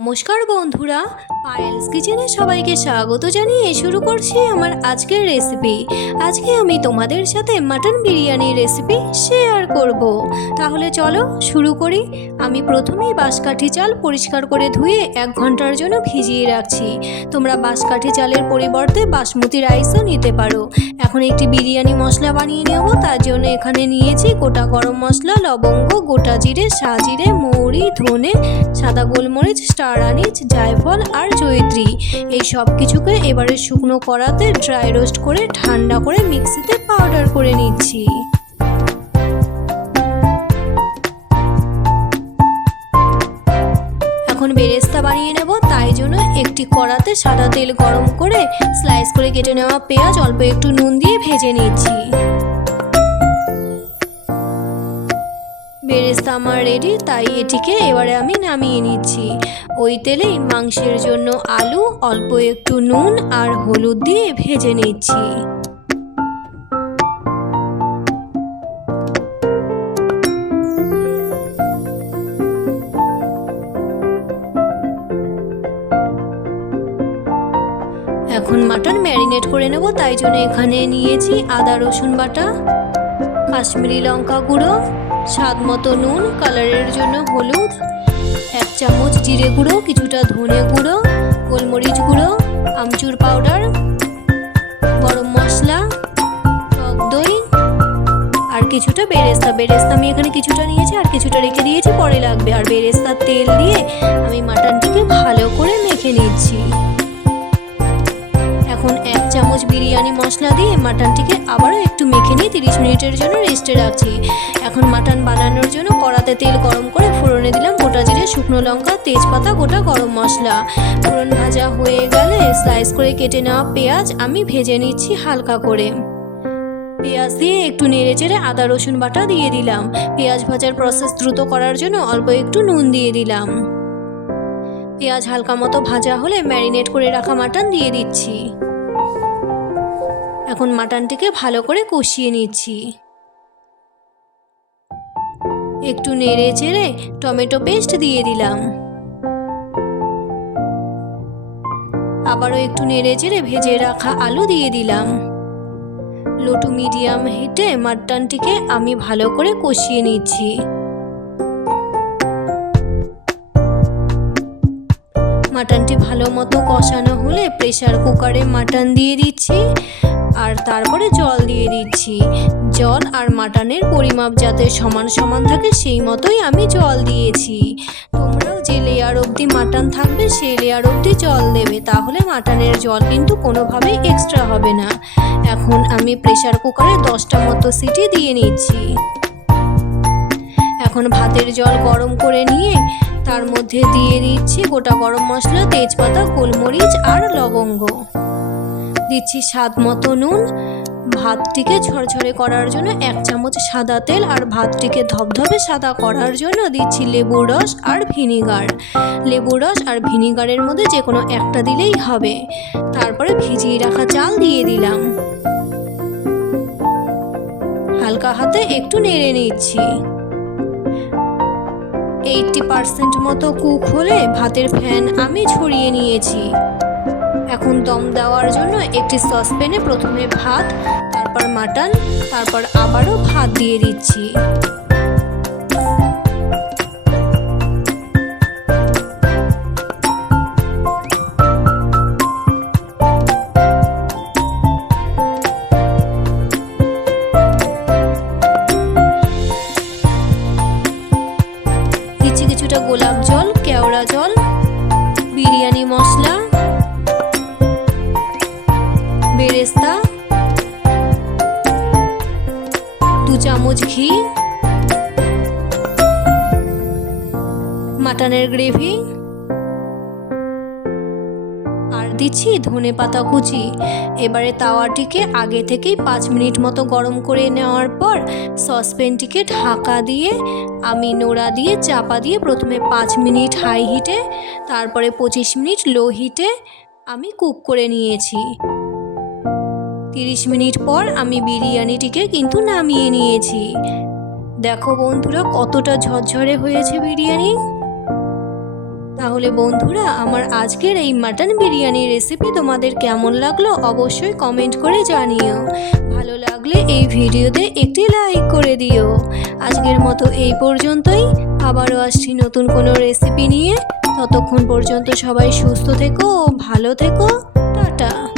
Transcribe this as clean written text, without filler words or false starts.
নমস্কার বন্ধুরা, পায়েলস কিচেনে সবাইকে স্বাগত জানিয়ে শুরু করছি আমার আজকের রেসিপি। আজকে আমি তোমাদের সাথে মাটন বিরিয়ানির রেসিপি শেয়ার করব। তাহলে চলো শুরু করি। আমি প্রথমেই বাঁশকাঠি চাল পরিষ্কার করে ধুয়ে 1 ঘন্টার জন্য ভিজিয়ে রাখছি। তোমরা বাঁশকাঠি চালের পরিবর্তে বাসমতি রাইসও নিতে পারো। এখন একটি বিরিয়ানি মশলা বানিয়ে নেব। তার জন্য এখানে নিয়েছি গোটা গরম মশলা, লবঙ্গ, গোটা জিরে, সাজিরে, মৌরি, ধনে, সাদা গোলমরিচ, স্টার আনিস, জায়ফল আর জয়িত্রী। এই সব কিছুকে এবারে শুকনো কড়াতে ড্রাই রোস্ট করে ঠান্ডা করে মিক্সিতে পাউডার করে নিচ্ছি। এখন বেরেস্তা বানিয়ে নেব। তাই জন্য একটি কড়াতে সাদা তেল গরম করে স্লাইস করে কেটে নেওয়া পেঁয়াজ অল্প একটু নুন দিয়ে ভেজে নিচ্ছি। বেরেস্তা আমার রেডি, তাই এটিকে এবারে আমি নামিয়ে নিচ্ছি। ওই তেলেই মাংসের জন্য আলু, অল্প একটু নুন আর হলুদ দিয়ে ভেজে নিচ্ছি। এখন মাটন ম্যারিনেট করে নেব। তাই জন্য এখানে নিয়েছি আদা রসুন বাটা, কাশ্মীরি লঙ্কা গুঁড়ো, স্বাদ মতো নুন, কালারের জন্য হলুদ, 1 চামচ জিরে গুঁড়ো, কিছুটা ধনে গুঁড়ো, গোলমরিচ গুঁড়ো, আমচুর পাউডার, গরম মশলা, টক দই আর কিছুটা বেরেস্তা আমি এখানে কিছুটা নিয়েছি আর কিছুটা রেখে দিয়েছি, পরে লাগবে। আর বেরেস্তার তেল দিয়ে আমি মাটনটিকে ভালো করে মেখে নিচ্ছি। এখন 1 চামচ বিরিয়ানি মশলা দিয়ে মাটনটিকে আবারও একটু মেখে নিয়ে 30 মিনিটের জন্য রেস্টে রাখছি। এখন মাটন বানানোর জন্য কড়াতে তেল গরম করে ফোড়নে দিলাম গোটা জিরে, শুকনো লঙ্কা, তেজপাতা, গোটা গরম মশলা। ফোড়ন ভাজা হয়ে গেলে স্লাইস করে কেটে নেওয়া পেঁয়াজ আমি ভেজে নিচ্ছি হালকা করে। পেঁয়াজ দিয়ে একটু নেড়েচেড়ে আদা রসুন বাটা দিয়ে দিলাম। পেঁয়াজ ভাজার প্রসেস দ্রুত করার জন্য অল্প একটু নুন দিয়ে দিলাম। পেঁয়াজ হালকা মতো ভাজা হলে ম্যারিনেট করে রাখা মাটন দিয়ে দিচ্ছি। এখন মাটনটিকে ভালো করে কষিয়ে নিচ্ছি। একটু নেড়ে চেড়ে টমেটো পেস্ট দিয়ে দিলাম। আবারও একটু নেড়ে চেড়ে ভেজে রাখা আলু দিয়ে দিলাম। লো টু মিডিয়াম হিটে মাটনটিকে আমি ভালো করে কষিয়ে নিচ্ছি। মাটনটি ভালো মতো কষানো হলে প্রেসার কুকারে মাটন দিয়ে দিচ্ছি আর তারপরে জল দিয়ে দিচ্ছি। জল আর মাটনের পরিমাপ যাতে সমান সমান থাকে সেই মতোই আমি জল দিয়েছি। তোমরাও যে লেয়ার অবধি মাটন থাকবে সেই লেয়ার অবধি জল দেবে, তাহলে মাটনের জল কিন্তু কোনোভাবেই এক্সট্রা হবে না। এখন আমি প্রেসার কুকারে 10টা মতো সিটি দিয়ে নিচ্ছি। এখন ভাতের জল গরম করে নিয়ে তার মধ্যে দিয়ে দিচ্ছি গোটা গরম মশলা, তেজপাতা, গোলমরিচ আর লবঙ্গ। দিচ্ছি স্বাদ মতো নুন। ভাতটিকে ঝরঝরে করার জন্য 1 চামচ সাদা তেল আর ভাতটিকে ধবধবে সাদা করার জন্য দিচ্ছি লেবুর রস আর ভিনিগার। লেবুর রস আর ভিনিগারের মধ্যে যে কোনো একটা দিলেই হবে। তারপরে ভিজিয়ে রাখা চাল দিয়ে দিলাম। হালকা হাতে একটু নেড়ে নিচ্ছি। 80% মতো কুক হলে ভাতের ফ্যান আমি ছড়িয়ে নিয়েছি। এখন দম দেওয়ার জন্য একটি সসপ্যানে প্রথমে ভাত, তারপর মাটন, তারপর আবারও ভাত দিয়ে দিচ্ছি। দিচ্ছি কিছুটা গোলাপ জল, কেওড়া জল, বিরিয়ানি মশলা, বেরেস্তা, 2 চামচ ঘি, মাটনের গ্রেভি আর দিচ্ছি ধনে পাতা কুচি। এবারে তাওয়াটিকে আগে থেকেই 5 মিনিট মতো গরম করে নেওয়ার পর সসপ্যানটিকে ঢাকা দিয়ে আমি নোড়া দিয়ে চাপা দিয়ে প্রথমে 5 মিনিট হাই হিটে, তারপরে 25 মিনিট লো হিটে আমি কুক করে নিয়েছি। 30 মিনিট পর আমি বিরিয়ানিটিকে কিন্তু নামিয়ে নিয়েছি। দেখো বন্ধুরা কতটা ঝরঝরে হয়েছে বিরিয়ানি। তাহলে বন্ধুরা, আমার আজকের এই মাটন বিরিয়ানি রেসিপি তোমাদের কেমন লাগলো অবশ্যই কমেন্ট করে জানিও। ভালো লাগলে এই ভিডিওতে একটি লাইক করে দিও। আজকের মতো এই পর্যন্তই, আবারও আসছি নতুন কোনো রেসিপি নিয়ে। ততক্ষণ পর্যন্ত সবাই সুস্থ থেকো ও ভালো থেকো। টাটা।